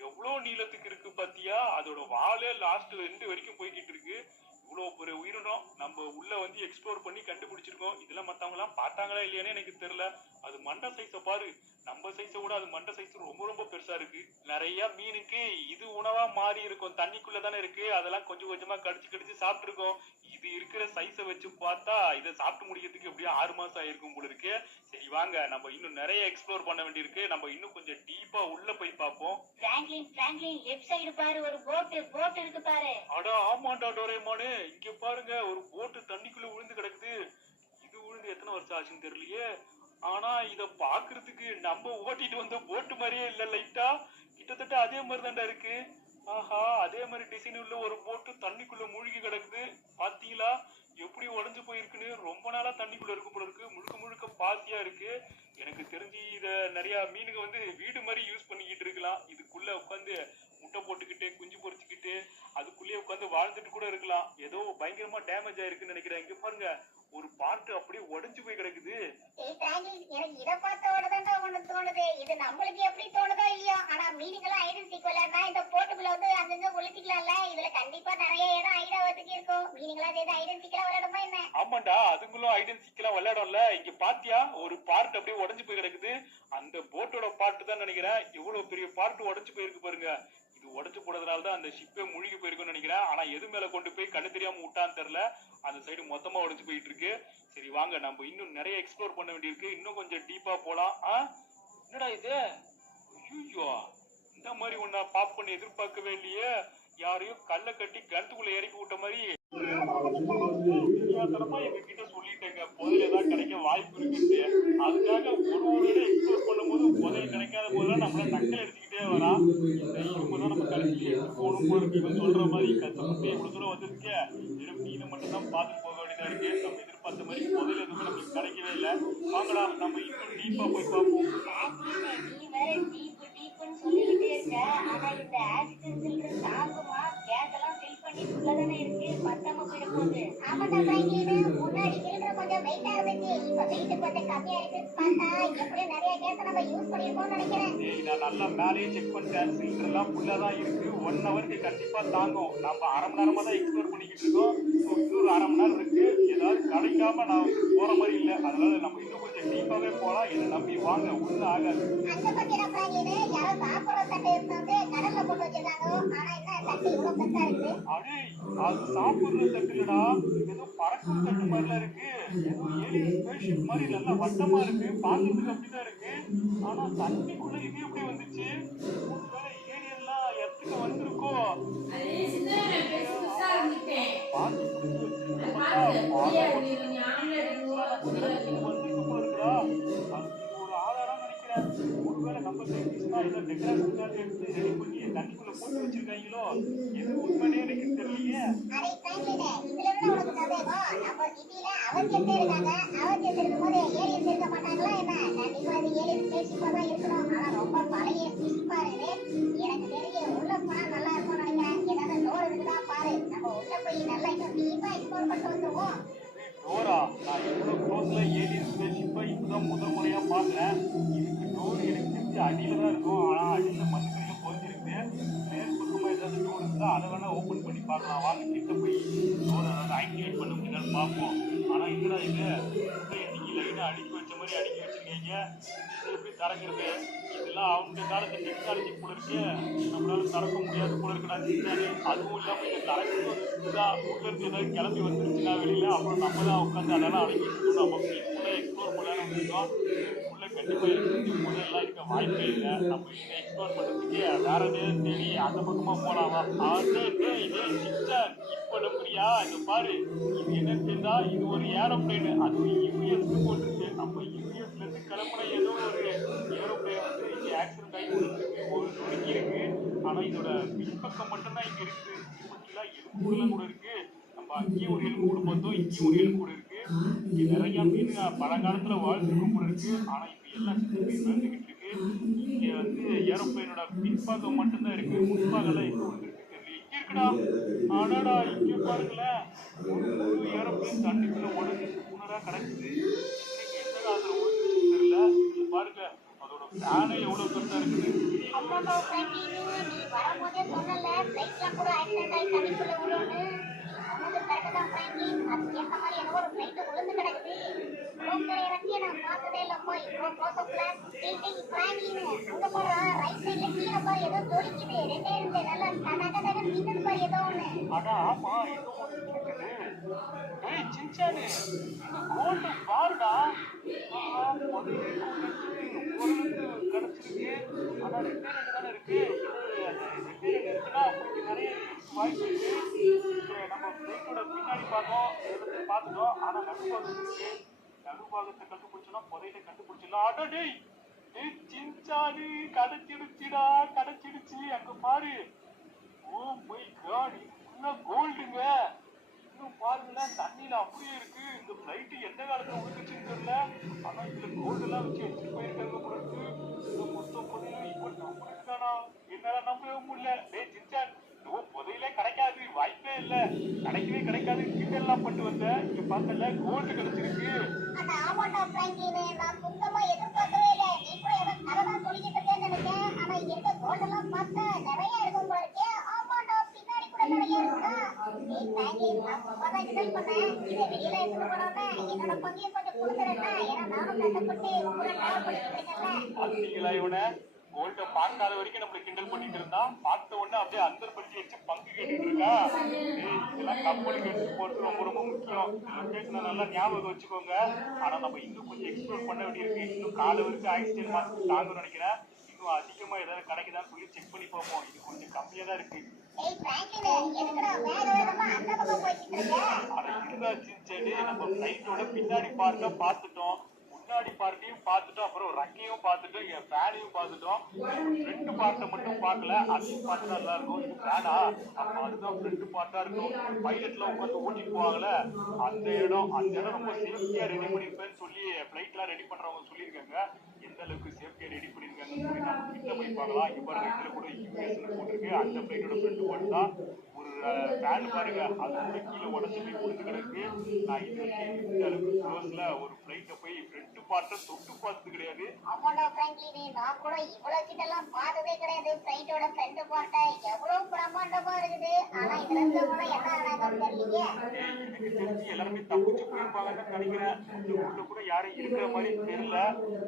எவ்வளவு நீளத்துக்கு இருக்கு பாத்தியா? அதோட வாலே லாஸ்ட் எண்டு வரைக்கும் போய்கிட்டு இருக்கு. இவ்வளவு பெரிய உயிரினம் நம்ம உள்ள வந்து எக்ஸ்ப்ளோர் பண்ணி கண்டுபிடிச்சிருக்கோம். இதெல்லாம் மத்தவங்க எல்லாம் பார்த்தாங்களா இல்லையானே எனக்கு தெரியல. அது மண்டை சைஸ பாரு, நம்ம சைஸ விட அது மண்டை சைஸ் ரொம்ப ரொம்ப பெருசா இருக்கு. நிறைய மீனுக்கு இது உணவா மாறி இருக்கும். தண்ணிக்குள்ள தானே இருக்கு. அதெல்லாம் கொஞ்சம் கொஞ்சமா கடிச்சு கடிச்சு சாப்பிட்டு இருக்கோம். இது இருக்கிற சைஸை வச்சு பார்த்தா இதை சாப்பிட்டு முடிக்கிறதுக்கு எப்படியும் 6 மாசம் ஆயிருக்கும் போல இருக்கு. சரி வாங்க, நம்ம இன்னும் நிறைய எக்ஸ்ப்ளோர் பண்ண வேண்டியிருக்கு. நம்ம இன்னும் கொஞ்சம் டீப்பா உள்ள போய் பார்ப்போம். பிராங்க்லின் லெஃப்ட் சைடு பாரு, ஒரு போட் இருக்கு பாரு. அட ஆமாண்டா டோரேமானு, இங்க பாருங்க ஒரு போட்டு தண்ணிக்குள்ள விழுந்து கிடக்குது. இது விழுந்து எத்தனை வருஷம் ஆச்சுன்னு தெரியலையே. ஆனா இத பாக்குறதுக்கு நம்ம ஓட்டிட்டு வந்த போட்டு மாதிரியே இல்ல. லைட்டா கிட்டத்தட்ட அதே மாதிரி தான்டா இருக்கு. ஆஹா, அதே மாதிரி டிசைன் உள்ள ஒரு போட்டு தண்ணிக்குள்ள மூழ்கி கிடக்குது. பாத்தீங்களா எப்படி உடஞ்சு போயிருக்குன்னு? ரொம்ப நாளா தண்ணிக்குள்ள இருக்கு போல இருக்கு. முழுக்க முழுக்க பாசியா இருக்கு. எனக்கு தெரிஞ்சு இத நிறைய மீனுங்க வந்து வீடு மாதிரி யூஸ் பண்ணிக்கிட்டு இருக்கலாம். இதுக்குள்ள உட்காந்து முட்டை போட்டுக்கிட்டு குஞ்சு பொறிச்சுக்கிட்டு அதுக்குள்ளேயே உட்காந்து வாழ்ந்துட்டு கூட இருக்கலாம். ஏதோ பயங்கரமா டேமேஜ் ஆயிருக்குன்னு நினைக்கிறேன். இங்க பாருங்க ஒரு பார்ட் அப்படியே உடைஞ்சு போய் கிடக்குது. எனக்கு இத பார்த்த உடனே ஒண்ணு தோணுது. இது நம்மளுக்கு எப்படி தோணுதோ இல்லையோ, ஆனா மீனுக்கெல்லாம் ஐடென்டிட்டி விளையாடுனா இந்த போட்டுக்குள்ள வந்து அங்கங்க ஒழிச்சிக்கலாம்ல. இதுல கண்டிப்பா நிறைய இடம் ஐடாவதுக்கு இருக்கும். மீனுங்களா சேர்ந்து ஐடென்டிட்டிக்கெல்லாம் விளையாடுமா என்ன? ஆமாண்டா, அதுங்களும் ஐடென்டிட்டிக்கெல்லாம் விளையாடும்ல. இங்க பாத்தியா ஒரு பார்ட் அப்படியே உடைஞ்சு போய் கிடக்குது. அந்த போட்டோட பார்ட் தான் நினைக்கிறேன். எவ்வளவு பெரிய பார்ட் உடைஞ்சு போயிருக்கு பாருங்க. இது உடைச்சு போனதுனாலதான் அந்த ஷிப்பே மூழ்கி போயிருக்குன்னு நினைக்கிறேன். ஆனா எது மேல கொண்டு போய் கண்ணு தெரியாம விட்டான்னு தெரியல. அந்த சைடு மொத்தமா உடைஞ்சு போயிட்டு இருக்கு. சரி வாங்க, நம்ம இன்னும் நிறைய எக்ஸ்ப்ளோர் பண்ண வேண்டியிருக்கு. இன்னும் கொஞ்சம் டீப்பா போலாம். என்னடா இது? ஐயோ, இந்த மாதிரி ஒன்னா பாப் பண்ணி எதிர்பார்க்கவே இல்லையே. யாரையும் கல்ல கட்டி கழுத்துக்குள்ள இறக்கி விட்ட மாதிரி தெரியாதனமா எங்க கிட்ட சொல்லிட்டேங்க புதையல் ஏதாவது கிடைக்க வாய்ப்பு இருக்குன்னு. அதுக்காக ஒரு இடம் எக்ஸ்ப்ளோர் பண்ணும்போது புதையல் கிடைக்காத போதுதான் நம்மள நக்கல் எடுத்துக்கிட்டே வரா. இந்த இரும்புதான் நம்ம கடைசியில எடுத்து போகணும் போல இருக்கு. இவன் சொல்ற மாதிரி கஷ்டப்பட்டு எவ்வளவு தூரம் வந்திருக்கு. வெறும் மீனை மட்டும் தான் பார்த்துட்டு போக வேண்டியதா இருக்கு. நம்ம எதிர்பார்த்த மாதிரி புதையல் எதுவுமே நமக்கு கிடைக்கவே இல்லை. வாங்கடா நம்ம இன்னும் டீப்பா போய் பார்ப்போம். சொல்லிக்கிட்டே இருக்க, ஆனா இந்த ஆக்சிடென்ட் தாங்குமா? கேஸ் எல்லாம் ஃபில் பண்ணி உள்ளதானே இருக்கு, பத்தாம போயிட போகுது. ஆமாடா பிராங்க்லின், முன்னாடி சிலிண்டர் கொஞ்சம் வெயிட்டா இருந்துச்சு. இப்ப வெயிட் கொஞ்சம் கம்மியா இருக்கு. பார்த்தா எப்படியும் நிறைய கேஸ் நம்ம யூஸ் பண்ணிருக்கோம்னு நினைக்கிறேன். நான் நல்லா மேலேயே செக் பண்ணிட்டேன். சிலிண்டர் எல்லாம் ஃபுல்லா தான் இருக்கு. 1 ஹவருக்கு கண்டிப்பா தாங்கும். நம்ம அரை மணி நேரமா தான் எக்ஸ்ப்ளோர் பண்ணிக்கிட்டு இருக்கோம். இன்னொரு அரை மணி நேரம் இருக்கு. ஏதாவது கிடைக்காம நான் போற மாதிரி இல்லை. அதனால நம்ம இன்னும் கொஞ்சம் டீப்பாவே போலாம். என்ன நம்பி வாங்க, உள்ள ஆகாது. அந்த பத்தியா பிராங்க்லின், யாரோ சாப்பிடுற தட்டை எடுத்து கடல்ல போட்டு வச்சிருக்காங்க. ஆனா என்ன தட்டு இவ்வளவு பெருசா இருக்கு? அடே, அது சாப்பிடுற தட்டு இல்லடா, ஏதோ பறக்கும் தட்டு மாதிரிலாம் இருக்கு. ஏதோ ஏலியன் ஸ்பேஸ்ஷிப் மாதிரி நல்லா வட்டமா இருக்கு. பார்க்கறதுக்கு அப்படிதான் இருக்கு. ஆனா தண்ணிக்குள்ள இது எப்படி வந்துச்சு? ஒருவேளை ஏலியன்லாம் எத்துக்கு வந்திருக்கோ? ஒரு ஆதாரம் நினைக்கிறேன். ஒருவேளை நம்ம சயின்டிஸ்ட்னா ஏதோ டெக்கரேஷனுக்காக எடுத்து ரெடி பண்ணி தண்ணிக்குள்ள போட்டு வச்சிருக்காங்களோ? எது உண்மையே எனக்கு தெரியலையே. அரை பிராங்க்லின், இதுல அவசியத்தை இருக்காங்க. அவசியத்தை இருக்கும்போது ஏலியன்ஸ் இருக்க மாட்டாங்களா என்ன? கண்டிப்பா அது ஏலியன் ஸ்பேஸ்ஷிப்பா தான் இருக்கணும். ஆனா ரொம்ப பழைய ஸ்பேஸ்ஷிப்பா இருக்குது. எனக்கு தெரிஞ்சு உள்ள போனா நல்லா இருக்கும்னு நினைக்கிறேன். ஏதாவது டோர் இருக்குதா பாரு. நம்ம உள்ள போய் நல்லா இன்னும் டீப்பா எக்ஸ்ப்ளோர் பண்ணிட்டு வந்துருவோம். டோரா? நான் இவ்வளவு க்ளோஸ்ல ஏலியன் ஸ்பேஸ்ஷிப்பை இப்பதான் முதல் முறையா பாக்குறேன். இதுக்கு டோர் எனக்கு தெரிஞ்சு அடியில தான் இருக்கும். ஆனா அடியில மண்ணுக்குள்ள போயிருக்கு. மேல் பக்கமா ஏதாவது டோர் இருந்தா அதை வேணா ஓபன் பண்ணி பார்க்கலாம். வாங்க கிட்ட போய் டோர் ஏதாவது ஆக்டிவேட் பண்ண முடியுதான்னு பார்ப்போம். ஆனா என்னடா இது இன்னைக்கு லைனா அடுக்கி வச்ச மாதிரி அடுக்கி வச்சிருக்கீங்க. இது எப்படி திறக்கிறது? இதெல்லாம் அவங்க காலத்து டெக்னாலஜி போல இருக்கு. நம்மளால திறக்க முடியாது போல இருக்குடா சிந்தாரு. அதுவும் இல்லாம இந்த திறக்கிறது ஒரு இதுதா. உள்ள இருந்து ஏதாவது கிளம்பி வந்துருச்சுன்னா வெளியில அப்புறம் நம்ம தான் உட்காந்து அதெல்லாம் அடங்கிட்டு நம்ம உள்ள எக்ஸ்ப்ளோர் பண்ணலாம்னு இருக்கோம். உள்ள கண்டிப்பா இருக்கு முதல்லாம் இருக்க வாய்ப்பே இல்லை. நம்ம இங்க எக்ஸ்ப்ளோர் பண்றதுக்கு வேற எதையாவது தேடி அந்த பக்கமா போலாமா? இதே சிஸ்டர் இப்ப நம்புறியா? இங்க பாரு, இது என்னன்னு தெரியுதா? இது ஒரு ஏரோப்ளைன். அது யூஎஸ் போட்டுருக்கு. நம்ம யூஎஸ்ல இருந்து கிளம்புன ஏதோ ஒரு ஏரோப்ளைன் வந்து இங்க ஆக்சிடென்ட் ஆகி ஒரு நொறுக்கி இருக்கு. ஆனா இதோட பின்பக்கம் மட்டும்தான் இங்க இருக்குது. பார்த்தீங்களா, எலும்புலாம் கூட இருக்கு. நம்ம அங்கேயும் ஒரு எலும்பு கூட பார்த்தோம், இங்கேயும் ஒரு எலும்பு கூட இருக்கு. இங்க நிறைய மீன் பழங்காலத்துல வாழ்ந்துருக்கும் கூட இருக்கு. ஆனா இப்ப எல்லாம் விழுந்துகிட்டு இருக்கு. இங்க வந்து ஏரோப்ளைனோட பின்பாகம் மட்டும்தான் இருக்கு. முன்பாகம்லாம் எங்க ஒன்று இருக்கு தெரியல. இங்க இருக்குடா. ஆனாடா இங்க பாருங்களேன், ஒரு ஏரோப்ளைன் தண்ணிக்குள்ள உடஞ்சி பூனரா கிடக்குது. என்னடா அதுல ஒழிச்சுன்னு தெரியல. இங்க பாருங்க, அதோட ஃபேனே எவ்வளவு பெருசா இருக்குது. அம்மாடா ஃப்ராங்க்லின், நீ வரும்போதே சொன்னல ஃப்ளைட்லாம் கூட ஆக்சிடென்ட் ஆகி தண்ணிக்குள்ள விழுன்னு. சொன்னது கரெக்ட் தான் ஃப்ராங்க்லின். அதுக்கு ஏத்த மாதிரி ஏதோ ஒரு ஃப்ளைட் விழுந்து கிடக்குது. ப்ரோக்கர் இறக்கிய நான் பார்த்ததே இல்லப்பா இவ்வளோ க்ளோஸ்அப்ல. டேய் ஃப்ராங்க்லின், அங்க பாரு ரைட் சைட்ல கீழே பாரு ஏதோ ஜொலிக்குது. ரெண்டே ரெண்டு நல்லா டக மின்னுது பாரு ஏதோ ஒண்ணு. அட ஆமா, ஏதோ ஒண்ணு இருக்குது. ஏய் சின்சானு, இந்த கோல்டு பாருடா. ஆஹா, ஓரளவுக்கு கிடைச்சிருக்கு. ஆனா ரெண்டே ரெண்டு தானே இருக்கு. இது ரெண்டே ரெண்டு இருக்குன்னா உங்களுக்கு நிறைய வாய்ப்பு இருக்கு. நம்ம பிளேட்டோட பின்னாடி பார்த்தோம், பார்த்துட்டோம். ஆனா நடுபாகம் இருக்கு. நடுபாகத்தை கண்டுபிடிச்சோம்னா புதையில கண்டுபிடிச்சிடலாம். அட டேய் டேய் சின்சானு, கிடைச்சிடுச்சுடா, கிடைச்சிடுச்சு. அங்க பாரு. ஓ மை காட், இது ஃபுல்லா கோல்டுங்க. இன்னும் பாருங்களேன், தண்ணியில அப்படியே இருக்கு. இந்த ஃபிளைட் எந்த காலத்துல விழுந்துச்சுன்னு தெரியல. ஆனா இதுல கோல்டு எல்லாம் வச்சு எடுத்துட்டு போயிருக்காங்க போல இருக்கு. இந்த மொத்தம் புதையில இப்ப நம்மளுக்கானா? என்னால நம்பவே முடியல. டேய் சின்சான், ஓ புதையிலே கிடைக்காது, வாய்ப்பே இல்ல. கிடைக்கவே கிடைக்காது. கிண்டல்லாம் பண்ணி வந்த, இங்க பார்த்தல கோல்டு கிடைச்சிருக்கு. அட ஆமாடா ஃப்ராங்க்லின், நான் சுத்தமா எதிர்பார்க்கவே இல்லை. நீ கூட ஏதோ கதை தான் சொல்லிக்கிட்டு இருக்கேன்னு நினைச்சேன். ஆனா இங்க இருக்க கோல்டெல்லாம் பார்த்தா நிறைய இருக்கும் போல இருக்கே. ஆமாடா, பின்னாடி கூட நிறைய இருக்குடா. டேய் ஃப்ராங்க்லின், நான் சும்மா தான் கிண்டல் பண்ணேன். இதை வெளியில எடுத்துட்டு போனோம்னா என்னோட பங்கையும் கொஞ்சம் கொடுத்துறேன்னா. ஏன்னா நானும் கஷ்டப்பட்டு கூட டிராவல் பண்ணிட்டு இருக்கேன்ல. பாத்தீங்களா இவனை? கோல்ட பார்க்காத வரைக்கும் நம்மள கிண்டல் பண்ணிட்டு இருந்தா, பார்த்த உடனே அப்படியே அந்தர் பறிச்சு வச்சு பங்கு கேட்டுட்டு இருக்கா. ஏய், இதெல்லாம் கம்பெனிக்கு எடுத்து போறது ரொம்ப ரொம்ப முக்கியம். லொகேஷனை நல்லா ஞாபகம் வச்சுக்கோங்க. ஆனா நம்ம இன்னும் கொஞ்சம் எக்ஸ்ப்ளோர் பண்ண வேண்டியிருக்கு. இன்னும் காலை வரைக்கும் ஆக்சிடென்ட் மார்க் தாங்கன்னு நினைக்கிறேன். இன்னும் அதிகமா ஏதாவது கிடைக்குதான்னு சொல்லி செக் பண்ணி பார்ப்போம். இது கொஞ்சம் கம்மியா தான் இருக்கு. டேய் ஃப்ராங்க்லின், எதுக்குடா வேக வேகமா அந்த பக்கம் போய்கிட்டு இருக்க? ஆனா இருந்தாச்சுன்னு சரி, நம்ம ஃபிளைட்டோட பின்னாடி பார்க்க பார்த்துட்டோம், முன்னாடி பார்க்கையும் பார்த்துட்டோம், அப்புறம் ரக்கையும் பார்த்துட்டோம், என் ஃபேனையும் பார்த்துட்டோம். ஃப்ரண்ட் பார்ட்டை மட்டும் பார்க்கல. அதையும் பார்த்து நல்லா இருக்கும். இது ஃபேனா? அப்ப அதுதான் ஃப்ரண்ட் பார்ட்டா இருக்கும். பைலட்லாம் உட்காந்து ஓட்டிட்டு போவாங்கல்ல, அந்த இடம் ரொம்ப சேஃப்டியா ரெடி பண்ணிருப்பேன்னு சொல்லி ஃபிளைட்லாம் ரெடி பண்றவங்க சொல்லியிருக்காங்க. எந்த அளவுக்கு சேஃப்டியா ரெடி பண்ணிருக்காங்கன்னு சொல்லி நம்ம கிட்ட போய் பார்க்கலாம். இங்க பாருங்க, இதுல கூட யூஎஸ்ல போட்டிருக்கு. அந்த ஃபிளைட்டோட ஃப்ரண்ட் பார்ட் தான். ஒரு ஃபேன் பாருங்க, அது கூட கீழே உடச்சு போய் கொடுத்து கிடக்கு. நான் இது வரைக்கும் இந்த அளவுக்கு க்ளோஸ்ல ஒரு ஃபிளைட்டை போய் ஃப்ரண்ட் பார்ட்டை தொட்டு பார்த்தது கிடையாது. ஆமாடா ஃப்ராங்க்லின், நான் கூட இவ்வளவு கிட்டலாம் பார்த்ததே கிடையாது. ஃப்ளைட்டோட ஃப்ரண்ட் பார்ட்டை எவ்வளவு பிரம்மாண்டமா இருக்குது. ஆனா இதுல இருந்தவங்க என்ன ஆனாங்கன்னு தெரியலையே. எனக்கு தெரிஞ்சு எல்லாருமே தப்பிச்சு போயிருப்பாங்கன்னு நினைக்கிறேன். உள்ள கூட யாரும் இருக்கிற மாதிரி தெரியல.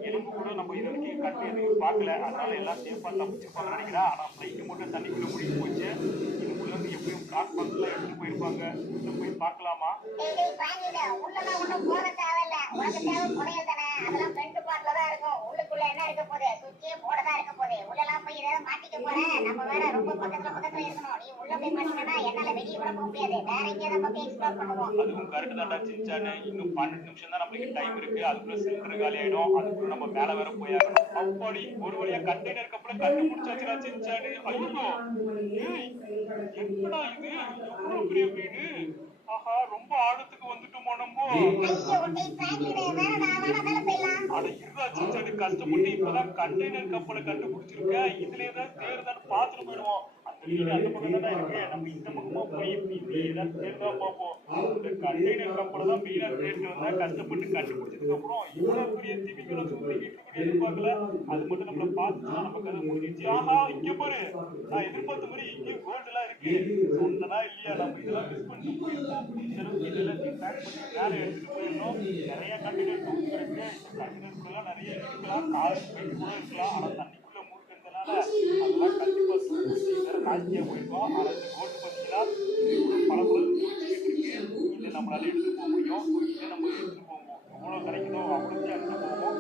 எலும்பு கூட நம்ம இது வரைக்கும் கண்டு எதுவும் பார்க்கல. அதனால எல்லாம் சேஃபா தப்பிச்சிருப்பாங்கன்னு நினைக்கிறேன். ஆனா ஃபிளைட்டு மட்டும் தண்ணிக்குள்ள முடிஞ்சு போச்சு. இதுக்குள்ள இருந்து எப்படியும் பிளாக் பாக்ஸ்ல எடுத்துட்டு போயிருப்பாங்க. உள்ள போய் பார்க்கலாமா? டேய் ஃப்ராங்க்லின், உள்ளலாம் ஒண்ணும் போக தேவையில்ல. உனக்கு தேவை புதையல் தானே, அதெல்லாம் ஃப்ரண்ட் பார்ட்ல தான் இருக்கும். உள்ளுக்குள்ள என்ன இருக்க போகுது? சுத்தியே போட தான் இருக்க போகுது. உள்ளலாம் போய் ஏதாவது மாட்டிக்க போறேன். நம்ம வேற ரொம்ப பக்கத்துல இருக்கணும். நீ உள்ள போய் மாட்டினா என்னால வெளியே விட போக முடியாது. வேற எங்கேயாவது நம்ம போய் எக்ஸ்ப்ளோர் பண்ணுவோம். அதுவும் கரெக்ட் தான்டா சின்சானு. இன்னும் 12 நிமிஷம் தான் நம்மளுக்கு டைம் இருக்கு. அதுக்குள்ள சிலிண்டர் காலி ஆயிடும். அதுக்குள்ள நம்ம மேல வேற போயாகணும். அப்பாடி, ஒரு வழியா கண்டெய்னர் கப்பல கண்டுபிடிச்சாச்சுடா சின்சானு. ஐயோ, ஏய் என்னடா இது? எவ்வளவு பெரிய வீடு. ஆஹா, ரொம்ப ஆழத்துக்கு வந்துட்டோமோ நம்ம. ஐயோ டேய் பிராங்க்லினே வேணடா மேல போயிடலாம். அட இருடா சின்சானு, கஷ்டப்பட்டு இப்பதான் கண்டெய்னர் கப்பலை கண்டுபிடிச்சிருக்க. இதுல ஏதாவது தேடுதான்னு பார்த்துட்டு போயிடுவோம். அந்த மீன் அந்த பக்கம் தானே இருக்கு. நம்ம இந்த பக்கமா போய் ஏதாவது தேடுதா பார்ப்போம். இந்த கண்டெய்னர் கப்பலை தான் மெயினா தேடிட்டு வந்தா, கஷ்டப்பட்டு கண்டுபிடிச்சதுக்கு அப்புறம் இவ்வளவு பெரிய திமிங்களை சுத்திக்கிட்டு இருக்குன்னு எதிர்பார்க்கல. அது மட்டும் நம்மள பார்த்துச்சுன்னா நம்ம கதை முடிஞ்சிச்சு. ஆஹா இங்க பாரு, நான் எதிர்பார்த்த மாதிரி இங்கேயும் கோல்டு எல்லாம் இருக்கு. சொன்னனா இல்லையா, நம்ம இதெல்லாம் மிஸ் பண்ணிட்டு போயிருக்கோம். செலவு இது எல்லாத்தையும் பேக் பண்ணி மேலே எடுத்துட்டு போயிருந்தோம். நிறைய கண்டெய்னர் டூப்ஸ் இருக்கு. இந்த கண்டெய்னருக்குள்ள நிறைய இருக்கலாம், கார் பைக் கூட இருக்கலாம். ஆனா தண்ணிக்குள்ள மூழ்கிறதுனால அதெல்லாம் கண்டிப்பா சூழ்ச்சி வேற நாஸ்தியா போயிருக்கோம். ஆனா இந்த கோல்டு பார்த்தீங்கன்னா பல பல இருக்கு. இதை நம்மளால எடுத்துட்டு போக முடியும். இதை நம்ம எடுத்துட்டு போவோம். எவ்வளவு கிடைக்குதோ அவ்வளோத்தையும் எடுத்துட்டு போவோம்.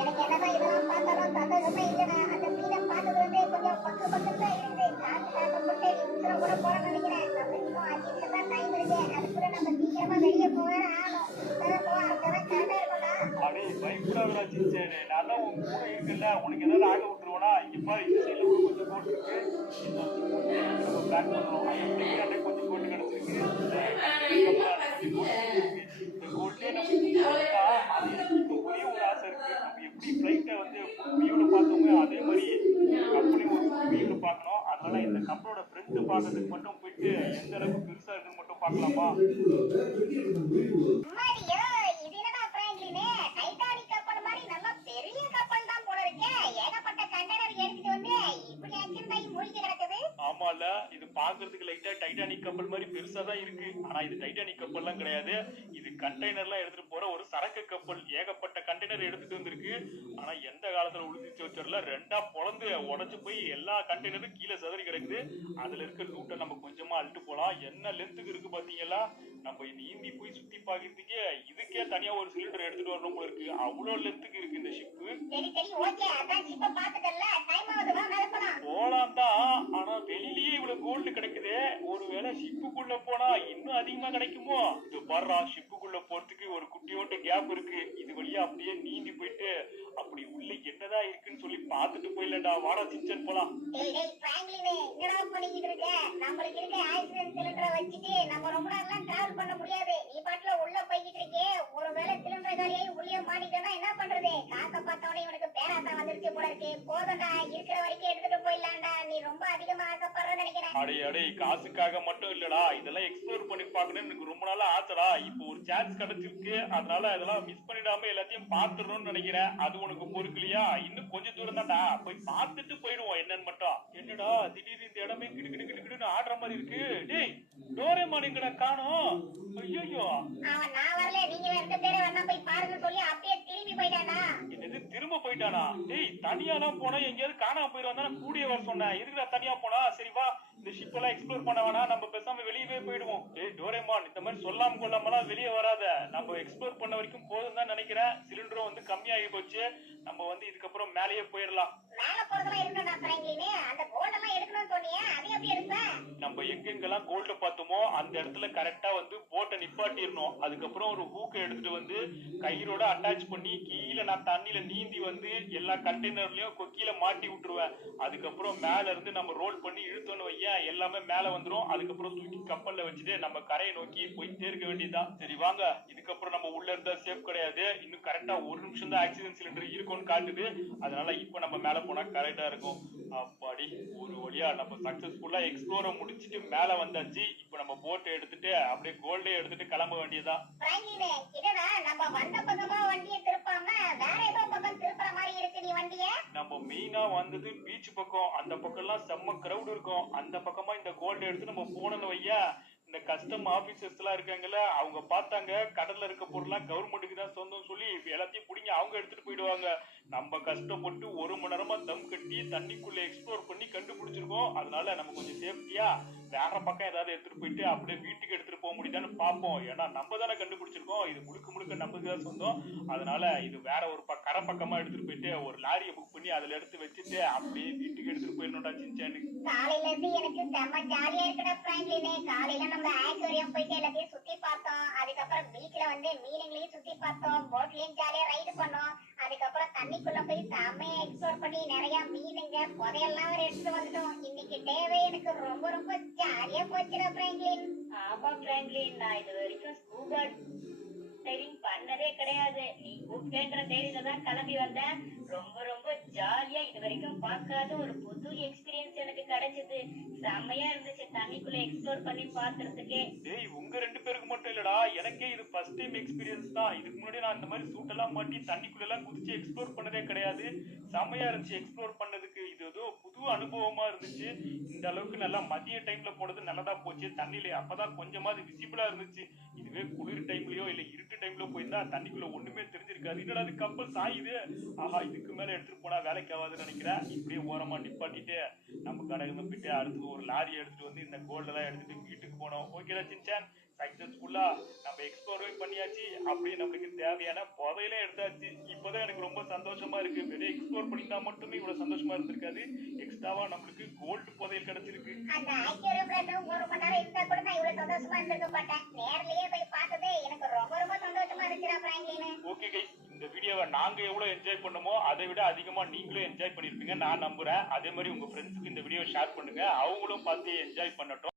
எனக்கு என்னதான் இதெல்லாம் பார்த்தாலும் சந்தோஷமே இல்லைண்ணா. அந்த மீனை பார்த்தது வந்து கொஞ்சம் பக்கத்துல இருக்குது. காசு முட்டை உசுர கூட போட நினைக்கிறேன். நம்ம இன்னும் 5 நிமிஷம் தான் டைம் இருக்கு. அதுக்குள்ள நம்ம சீக்கிரமா வெளியே போக ஆகணும். அப்பதான் கரெக்டா இருக்கும்டா. அடே பயப்படாதடா சின்சேனு, நான் தான் உன் கூட இருக்கல. உனக்கு ஏதாவது ஆக விட்டுருவோனா? இங்க பாரு, இந்த சைடுல கூட கொஞ்சம் போட்டு இருக்கு. நம்ம பேக் பண்றோம். அந்த கொஞ்சம் போட்டு கிடச்சிருக்கு. இந்த கோட்லயே நம்ம போட்டா, அது எனக்கு இப்போ ஒரே ஒரு ஆசை இருக்கு. நம்ம எப்படி ஃபிளைட்டை வந்து வியூல பார்த்தோமோ அதே மாதிரி கப்பலையும் ஒரு வியூல பார்க்கணும். அதனால இந்த கப்பலோட ஃப்ரண்ட் பார்க்கறதுக்கு மட்டும் போயிட்டு எந்த அளவுக்கு பெருசா இருக்குன்னு மட்டும் பார்க்கலாமா? அம்மாடியோ, இது என்னடா பிராங்க்லினே? டைட்டானிக் கப்பல் மாதிரி நல்லா பெரிய கப்பல் தான் போல இருக்கே. ஏகப்பட்ட கண்டெய்னர் எடுத்துட்டு வந்து இப்படி ஆக்சிடென்ட் ஆகி மூழ்கி கிடக்குது. ஆமால, இது பாக்குறதுக்கு லைட்டா டைட்டானிக் கப்பல் மாதிரி பெருசா தான் இருக்கு. ஆனா இது டைட்டானிக் கப்பல்லாம் கிடையாது. இது கண்டெய்னர்லாம் எடுத்துட்டு போற ஒரு சரக்கு கப்பல். ஏகப்பட்ட கண்டெய்னர் எடுத்துட்டு வந்திருக்கு. ஆனா எந்த காலத்துல உழுதிச்சு வச்சர்ல, ரெண்டா பொளந்து உடைச்சு போய் எல்லா கண்டெய்னரும் கீழே சதறி கிடக்குது. அதுல இருக்க லூட்டை நம்ம கொஞ்சமா அள்ளிட்டு போலாம். என்ன லென்த்துக்கு இருக்கு பாத்தீங்களா? நம்ம நீந்தி போய் சுத்தி பாக்கிறதுக்கே இதுக்கே தனியா ஒரு சிலிண்டர் எடுத்துட்டு வரணும் போல இருக்கு. அவ்வளவு லென்த்துக்கு இருக்கு இந்த ஷிப்பு. சரி ஓகே, அதான் ஷிப்பை பார்த்துட்டல்ல, டைம் ஆகுது, வா மேல போலாம். போலாம் தான், ஆனா வெளியிலேயே இவ்வளவு கோல்டு கிடைக்குது. ஒருவேளை ஷிப்புக்குள்ள போனா இன்னும் அதிகமா கிடைக்குமோ? இது பாருடா, ஷிப்புக்குள்ள போறதுக்கு ஒரு குட்டியோண்டு கேப் இருக்கு. இது வழியா அப்படியே நீந்தி போயிட்டு அப்படி உள்ள என்னதான் இருக்குன்னு சொல்லி பார்த்துட்டு போயிடலடா. வாடா சிச்சன் போலாம். டேய் பிராங்க்லினே, என்னடா பண்ணிக்கிட்டு இருக்க? நம்மளுக்கு இருக்க ஆக்சிஜன் சிலிண்டரை வச்சுட்டு நம்ம ரொம்ப நேரம்லாம் டிராவல் பண்ண முடியாது. நீ பாட்டுல உள்ள போய்கிட்டு இருக்கே. ஒருவேளை சிலிண்டர் காலியாகி உள்ளே மாட்டிட்டா என்ன பண்றது? காசை பார்த்தோன்னே இவனுக்கு பேராசா வந்துருச்சு போல இருக்கு. போதும்டா, இருக்கிற வரைக்கும் எடுத்துட்டு போயிடலாம்டா. நீ ரொம்ப அதிகமா ஆசைப்படுறன்னு நினைக்கிறேன். அடே காசுக்காக மட்டும் இல்லடா, இதெல்லாம் எக்ஸ்ப்ளோர் பண்ணி பார்க்கணும்னு எனக்கு ரொம்ப நாளா ஆசைடா. இப்போ ஒரு சான்ஸ் கிடைச்சிருக்கு. அதனால இதெல்லாம் மிஸ் பண்ணிடாம எல்லாத்தையும் பார்த்துடணும்னு நினைக்கிறேன். அது உனக்கு பொறுக்கலையா? இன்னும் கொஞ்சம் தூரம் தான்டா, போய் பார்த்துட்டு போயிடுவோம் என்னன்னு மட்டும். என்னடா திடீர்னு இந்த இடமே கிடுக்கிடுன்னு ஆடுற மாதிரி இருக்கு. டேய் டோரேமான் எங்கடா காணோம்? ஐயோ, அவன் நான் வரல, நீங்க 2 பேரும் வந்தா போய் பாருங்க சொல்லி அப்படியே திரும்பி போயிட்டானா? என்னது திரும்ப போயிட்டானா? டேய் தனியாலாம் போனா எங்கேயாவது காணாம போயிடுவான் தானே கூடிய வர சொன்னேன். எதுக்குடா தனியா போனா? சரி வா, இந்த ஷிப் எல்லாம் எக்ஸ்ப்ளோர் பண்ண வேணாம், நம்ம பேசாம வெளியவே போயிடுவோம். டேய் டோரேமான், இந்த மாதிரி சொல்லாம கொள்ளாமலாம் வெளியே வராத. நம்ம எக்ஸ்ப்ளோர் பண்ண வரைக்கும் போதும் தான் நினைக்கிறேன். சிலிண்டரும் வந்து கம்மியாகி போச்சு. நம்ம வந்து இதுக்கப்புறம் மேலேயே போயிடலாம். மேல போறதெல்லாம் இருக்கணும்டா பிராங்க்லினே. அந்த கோல்டெல்லாம் எடுக்கணும்னு சொன்னியே, அது எப்படி எடுப்ப? நம்ம எங்கெங்கெல்லாம் கோல்ட பார்த்தோமோ அந்த இடத்துல கரெக்டா வந்து போட்டை நிப்பாட்டிடணும். அதுக்கப்புறம் ஒரு ஹூக்கை எடுத்துட்டு வந்து கயிறோட அட்டாச் பண்ணி கீழே நான் தண்ணியில நீந்தி வந்து எல்லா கண்டெய்னர்லயும் கொக்கியில மாட்டி விட்டுருவேன். அதுக்கப்புறம் மேல இருந்து நம்ம ரோல் பண்ணி இழுத்தோன்னு வையேன், எல்லாமே மேல வந்துரும். அதுக்கப்புறம் தூக்கி கப்பல்ல வச்சுட்டு நம்ம கரையை நோக்கி போயிட்டே இருக்க வேண்டியதுதான். சரி வாங்க, இதுக்கப்புறம் நம்ம உள்ள இருந்தா சேஃப் கிடையாது. இன்னும் கரெக்டா 1 நிமிஷம் தான் ஆக்சிஜன் சிலிண்டர் இருக்கும்னு காட்டுது. அதனால இப்ப நம்ம மேல போனா கரெக்டா இருக்கும். அப்பாடி, ஒரு வழியா நம்ம சக்சஸ்ஃபுல்லா எக்ஸ்ப்ளோர முடிச்சிட்டு மேல வந்தாச்சு. இப்ப நம்ம போட்டை எடுத்துட்டு அப்படியே கோல்டே எடுத்துட்டு கிளம்ப வேண்டியதுதான். பிராங்க்லினே, என்னடா நம்ம வந்த பக்கமா வண்டியை திருப்பாம வேற ஏதோ பக்கம் திருப்புற மாதிரி இருக்கு நீ வண்டியை? நம்ம மெயினா வந்தது பீச் பக்கம். அந்த பக்கம் எல்லாம் செம்ம கிரௌட் இருக்கும். அந்த பக்கமா இந்த கோல்டு எடுத்து நம்ம போனோம்னு வையா, இந்த கஸ்டம் ஆபீசர்ஸ் எல்லாம் இருக்காங்கல்ல, அவங்க பார்த்தாங்க கடல்ல இருக்க பொருள்லாம் கவர்மெண்ட்டுக்கு தான் சொந்தம் சொல்லி எல்லாத்தையும் பிடிங்க அவங்க எடுத்துட்டு போயிடுவாங்க. நம்ம கஷ்டப்பட்டு 1 மணி நேரமா தம் கட்டி தண்ணிக்குள்ள எக்ஸ்ப்ளோர் பண்ணி கண்டுபிடிச்சிருக்கோம். அதனால நம்ம கொஞ்சம் சேஃப்டியா வேற பக்கம் ஏதாவது எடுத்துட்டு போயிட்டு அப்படியே வீட்டுக்கு எடுத்துட்டு போக முடியுதான்னு பார்ப்போம். ஏன்னா நம்ம தானே கண்டுபிடிச்சிருக்கோம், இது முழுக்க நமக்கு தான் சொந்தம். அதனால இது வேற ஒரு கரை பக்கமா எடுத்துட்டு போயிட்டு ஒரு லாரியை புக் பண்ணி அதுல எடுத்து வச்சுட்டு அப்படியே வீட்டுக்கு எடுத்துட்டு போயிடணும்டா சின்சானு. காலையில இருந்து எனக்கு செம்ம ஜாலியா இருக்குடா பிராங்க்லினே. காலையில நம்ம ஆக்வேரியம் போயிட்டு எல்லாத்தையும் சுத்தி பார்த்தோம். அதுக்கப்புறம் பீச்ல வந்து மீனுங்களையும் சுத்தி பார்த்தோம். போட்லயும் ஜாலியா ரைடு பண்ணோம். அதுக்கப்புறம் தண்ணிக்குள்ள போய் செம்மையா எக்ஸ்ப்ளோர் பண்ணி நிறைய மீனுங்க புதையெல்லாம் வேற எடுத்துட்டு வந்துட்டோம். இன்னைக்கு டேவே எனக்கு ரொம்ப ரொம்ப ஜாலியா போச்சுடா பிராங்க்லின். ஆமா பிராங்க்லின், நான் இது வரைக்கும் ஸ்கூபா டைவிங் பண்ணதே கிடையாது. நீ கூப்பிட்டேன்ற தைரியத்துல தான் கிளம்பி வந்தேன். ரொம்ப ரொம்ப ஜாலியா இது வரைக்கும் பார்க்காத ஒரு புது எக்ஸ்பீரியன்ஸ் எனக்கு கிடைச்சது. செம்மையா இருந்துச்சு தண்ணிக்குள்ள எக்ஸ்ப்ளோர் பண்ணி பாக்குறதுக்கே. டேய் உங்க 2 பேருக்கு மட்டும் இல்லடா, எனக்கே இது ஃபர்ஸ்ட் டைம் எக்ஸ்பீரியன்ஸ் தான். இதுக்கு முன்னாடி நான் இந்த மாதிரி சூட் எல்லாம் மாட்டி தண்ணிக்குள்ள எல்லாம் குதிச்சு எக்ஸ்ப்ளோர் பண்ணதே கிடையாது. செமையா இருந்துச்சு எக்ஸ்ப்ளோர் பண்ணதுக்கு. இது ஏதோ புது அனுபவமா இருந்துச்சு. இந்த அளவுக்கு நல்லா மதிய டைம்ல போனது நல்லதா போச்சு. தண்ணியில அப்பதான் கொஞ்சமாவது விசிபிளா இருந்துச்சு. இதுவே குளிர் டைம்லயோ இல்ல இருட்டு டைம்ல போயிருந்தா தண்ணிக்குள்ள ஒண்ணுமே தெரிஞ்சிருக்காது. என்னடா அது கப்பல் சாயுது, ஆஹா இதுக்கு மேல எடுத்துட்டு போனா வேலைக்கு ஆகாதுன்னு நினைக்கிறேன். இப்படியே ஓரமா நிப்பாட்டிட்டு நம்ம கடையில போயிட்டு அடுத்து ஒரு லாரி எடுத்துட்டு வந்து இந்த கோல்ட் எல்லாம் எடுத்துட்டு வீட்டுக்கு போனோம். ஓகேடா சின்சான், சக்சஸ்ஃபுல்லா நம்ம எக்ஸ்ப்ளோரும் பண்ணியாச்சு. அப்படியே நம்மளுக்கு தேவையான புதையிலே எடுத்தாச்சு. இப்பதான் எனக்கு ரொம்ப சந்தோஷமா இருக்கு. வெறும் எக்ஸ்ப்ளோர் பண்ணிட்டா மட்டுமே இவ்வளவு சந்தோஷமா இருந்திருக்காது. எக்ஸ்ட்ராவா நம்மளுக்கு கோல்டு புதையல் கிடைச்சிருக்கு. அந்த அக்யூரியம்ல 1 மணி நேரம் இருந்தா கூட நான் இவ்வளவு சந்தோஷமா இருந்திருக்க மாட்டேன். நேர்லயே போய் பார்த்ததே எனக்கு ரொம்ப ரொம்ப சந்தோஷமா இருந்துச்சுடா பிராங்க்லின். ஓகே கைஸ், இந்த வீடியோவை நாங்க எவ்வளவு என்ஜாய் பண்ணோமோ அதை விட அதிகமா நீங்களும் என்ஜாய் பண்ணிருப்பீங்க நான் நம்புறேன். அதே மாதிரி உங்க ஃப்ரெண்ட்ஸுக்கு இந்த வீடியோ ஷேர் பண்ணுங்க, அவங்களும் பார்த்து என்ஜாய் பண்ணட்டும்.